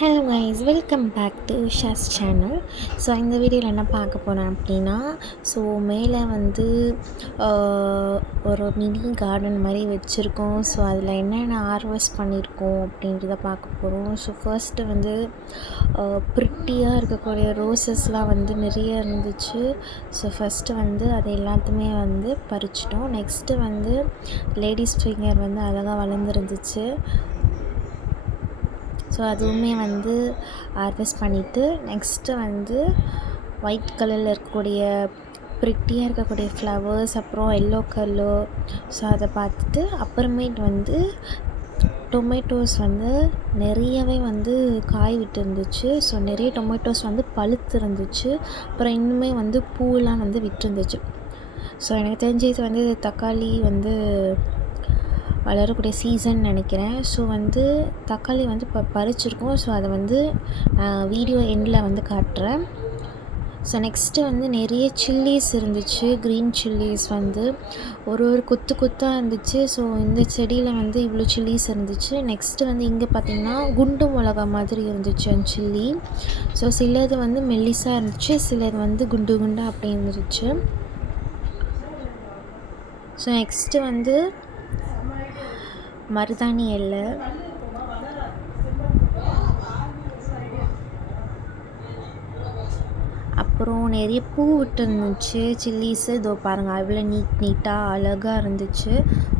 Hello guys, welcome back to Usha's channel. So இந்த வீடியோவில் என்ன பார்க்க போகிறேன் அப்படின்னா, ஸோ மேலே வந்து ஒரு மினி கார்டன் மாதிரி வச்சுருக்கோம். ஸோ அதில் என்னென்ன ஹார்வெஸ்ட் பண்ணியிருக்கோம் அப்படின்றத பார்க்க போகிறோம். ஸோ ஃபர்ஸ்ட்டு வந்து ப்ரிட்டியாக இருக்கக்கூடிய ரோசஸ்லாம் வந்து நிறைய இருந்துச்சு. ஸோ ஃபஸ்ட்டு வந்து அது எல்லாத்தையுமே வந்து பறிச்சிட்டோம். நெக்ஸ்ட்டு வந்து லேடிஸ் ஃபிங்கர் வந்து அழகாக வளர்ந்துருந்துச்சு. ஸோ அதுவுமே வந்து ஹார்வெஸ்ட் பண்ணிவிட்டு, நெக்ஸ்ட்டு வந்து ஒயிட் கலரில் இருக்கக்கூடிய ப்ரிட்டியாக இருக்கக்கூடிய ஃப்ளவர்ஸ், அப்புறம் எல்லோ கலர். ஸோ அதை பார்த்துட்டு அப்புறமேட்டு வந்து டொமேட்டோஸ் வந்து நிறையவே வந்து காய் விட்டு இருந்துச்சு. ஸோ நிறைய டொமேட்டோஸ் வந்து பழுத்து இருந்துச்சு. அப்புறம் இன்னுமே வந்து பூவெலாம் வந்து விட்டுருந்துச்சு. ஸோ எனக்கு தெரிஞ்சது வந்து தக்காளி வந்து வளரக்கூடிய சீசன் நினைக்கிறேன். ஸோ வந்து தக்காளி வந்து இப்போ பறிச்சிருக்கோம். ஸோ அதை வந்து வீடியோ எண்டில் வந்து காட்டுறேன். ஸோ நெக்ஸ்ட்டு வந்து நிறைய சில்லிஸ் இருந்துச்சு. க்ரீன் சில்லிஸ் வந்து ஒரு கொத்தாக இருந்துச்சு. ஸோ இந்த செடியில் வந்து இவ்வளோ சில்லிஸ் இருந்துச்சு. நெக்ஸ்ட்டு வந்து இங்கே பார்த்திங்கன்னா குண்டு மிளகா மாதிரி இருந்துச்சு அந்த சில்லி. ஸோ சிலது வந்து மெல்லிஸாக இருந்துச்சு, சிலது வந்து குண்டாக அப்படி இருந்துச்சு. ஸோ நெக்ஸ்ட்டு வந்து மருதாணி இலை, அப்புறம் நிறைய பூ விட்டு இருந்துச்சு சில்லிஸு. இதோ பாருங்கள், அவ்வளோ நீட்டாக அழகாக இருந்துச்சு.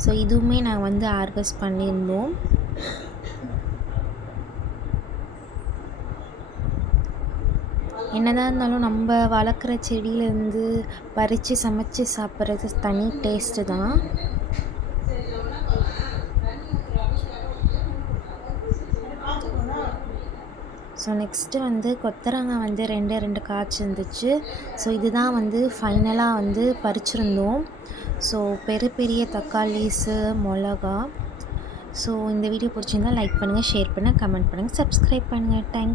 ஸோ இதுவுமே நான் வந்து ஹார்வெஸ்ட் பண்ணியிருந்தோம். என்னதான் இருந்தாலும் நம்ம வளர்க்குற செடியிலேருந்து பறித்து சமைச்சு சாப்பிட்றது தனி டேஸ்ட்டு தான். ஸோ நெக்ஸ்ட்டு வந்து கொத்தரங்காய் வந்து ரெண்டு காய்ச்சிருந்துச்சு. ஸோ இதுதான் வந்து ஃபைனலாக வந்து பறிச்சிருந்தோம். ஸோ பெரிய தக்காளிஸு, மிளகா. ஸோ இந்த வீடியோ பிடிச்சிருந்தால் லைக் பண்ணுங்கள், ஷேர் பண்ணுங்கள், கமெண்ட் பண்ணுங்கள், சப்ஸ்கிரைப் பண்ணுங்கள். தேங்க்யூ.